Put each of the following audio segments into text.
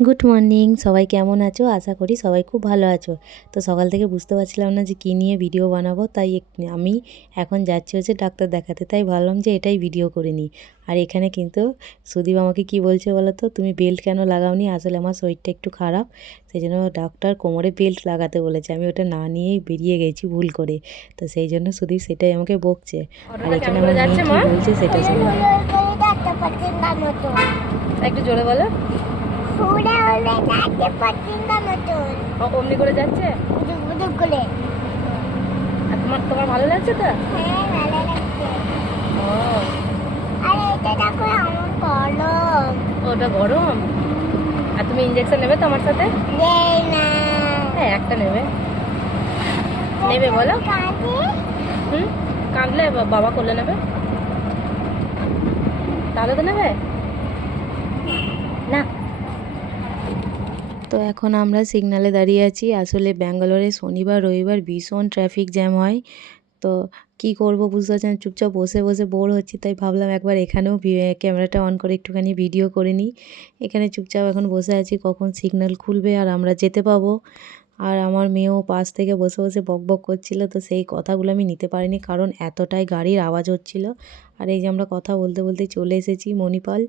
Good morning সবাই কেমন আছো আশা করি সবাই খুব ভালো আছো তো সকাল থেকে বুঝতে পারছিলাম না যে কী নিয়ে ভিডিও বানাবো তাই আমি এখন যাচ্ছি হচ্ছে ডাক্তার দেখাতে তাই ভাবলাম যে এটাই ভিডিও করে নিই আর এখানে কিন্তু সুদীপ আমাকে কি বলছে বলো তো তুমি বেল্ট কেন লাগাওনি আসলে আমার শরীরটা একটু খারাপ সেই জন্য ডাক্তার কোমরে বেল্ট লাগাতে বলেছে আমি ওটা না নিয়েই বেরিয়ে গেছি ভুল করে তো সেই জন্য সুদীপ সেটাই আমাকে বকছে আর এখানে আমার মেয়ে কী বলছে সেটা শুনে একটু জোরে বলো ফুলে হলে যাচ্ছে পছন্দ মতন ও, অমনি করে যাচ্ছে? বুদুক করে। আর তোমার তোমার ভালো লাগছে তো? হ্যাঁ ভালো লাগছে। ও। আরে এটা দেখো আমার কলম ওটা গরম? আর তুমি ইঞ্জেকশন নেবে তো আমার সাথে? নেই না। হ্যাঁ একটা নেবে। নেবে বলো। হুম? কাঁদলে বাবা করলে নেবে? তাহলে তো নেবে? না। তো এখন আমরা সিগনালে দাঁড়িয়ে আছি। আসলে ব্যাঙ্গালোরে শনিবার, রবিবার ভীষণ ট্রাফিক জ্যাম হয়। তো কি করব বুঝতে পারছি না, চুপচাপ বসে বসে বোর হচ্ছি, তাই ভাবলাম একবার এখানেও ক্যামেরাটা অন করে একটুখানি ভিডিও করে নিই। এখানে চুপচাপ এখন বসে আছি, কখন সিগন্যাল খুলবে আর আমরা যেতে পাবো। আর আমার মেয়েও পাশ থেকে বসে বসে বক বক করছিল, তো সেই কথাগুলো আমি নিতে পারিনি, কারণ এতটাই গাড়ির আওয়াজ হচ্ছিল। আর এই যে আমরা কথা বলতে বলতে চলে এসেছি মণিপাল।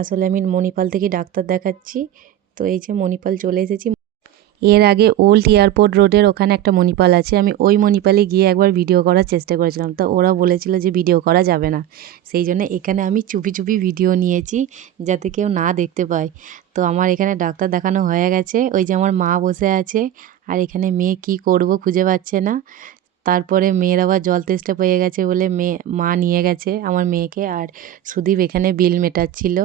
আসলে আমি মণিপাল থেকে ডাক্তার দেখাচ্ছি। তো এই যে মণিপাল চলে এসেছি। এর আগে ওল্ড এয়ারপোর্ট রোডের ওখানে একটা মণিপাল আছে। আমি ওই মণিপালে গিয়ে একবার ভিডিও করার চেষ্টা করেছিলাম। তো ওরা বলেছিল যে ভিডিও করা যাবে না। সেই জন্য এখানে আমি চুপি চুপি ভিডিও নিয়েছি যাতে কেউ না দেখতে পায়। তো আমার এখানে ডাক্তার দেখানো হয়ে গেছে। ওই যে আমার মা বসে আছে। আর এখানে মেয়ে কি করব খুঁজে পাচ্ছে না। তারপরে মেয়ের আবার জল তেষ্টা পেয়ে গেছে বলে মেয়ে, মা নিয়ে গেছে আমার মেয়েকে। আর সুদীপ এখানে বিল মেটাচ্ছিল।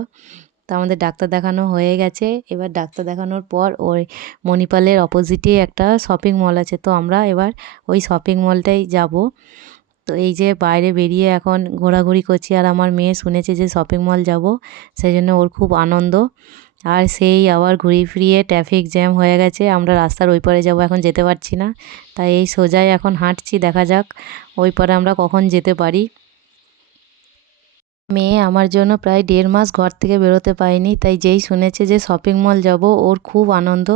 তো আমাদের ডাক্তার দেখানো হয়ে গেছে। এবার ডাক্তার দেখানোর পর ওই মণিপালের অপোজিটে একটা শপিং মল আছে। তো আমরা এবার ওই শপিং মলটাই যাব। তো এই যে বাইরে বেরিয়ে এখন ঘোরাঘুরি করছি আর আমার মেয়ে শুনেছে যে শপিং মল যাব সেই জন্য ওর খুব আনন্দ। আর সেই আবার ঘুরিয়ে ফিরিয়ে ট্রাফিক জ্যাম হয়ে গেছে। আমরা রাস্তার ওই পারে যাব, এখন যেতে পারছি না। তাই এই সোজাই এখন হাঁটছি, দেখা যাক ওই পারে আমরা কখন যেতে পারি। মেয়ে আমার জন্য প্রায় দেড় মাস ঘর থেকে বেরোতে পায়নি তাই যেই শুনেছে যে শপিং মল যাব, ওর খুব আনন্দ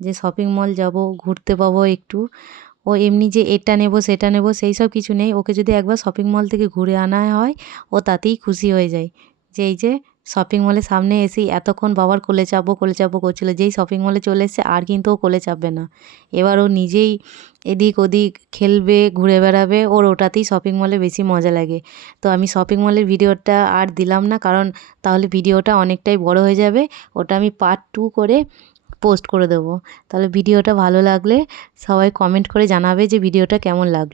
যে শপিং মল যাব, ঘুরতে পাবো একটু। ও এমনি যে এটা নেব, সেটা নেব, সেই সব কিছু নেই। ওকে যদি একবার শপিং মল থেকে ঘুরে আনা হয়, ও তাতেই খুশি হয়ে যায়। যে এই যে শপিং মলের সামনে এসেই এতক্ষণ বাবার কোলে চাপবো কোলে চাপবো করছিল। যেই শপিং মলে চলে এসছে, আর কিন্তু ও কোলে চাপবে না। এবার ও নিজেই এদিক ওদিক খেলবে, ঘুরে বেড়াবে। ওর ওটাতেই শপিং মলে বেশি মজা লাগে। তো আমি শপিং মলের ভিডিওটা আর দিলাম না, কারণ তাহলে ভিডিওটা অনেকটাই বড় হয়ে যাবে। ওটা আমি পার্ট টু করে পোস্ট করে দেবো। তাহলে ভিডিওটা ভালো লাগলে সবাই কমেন্ট করে জানাবে যে ভিডিওটা কেমন লাগল।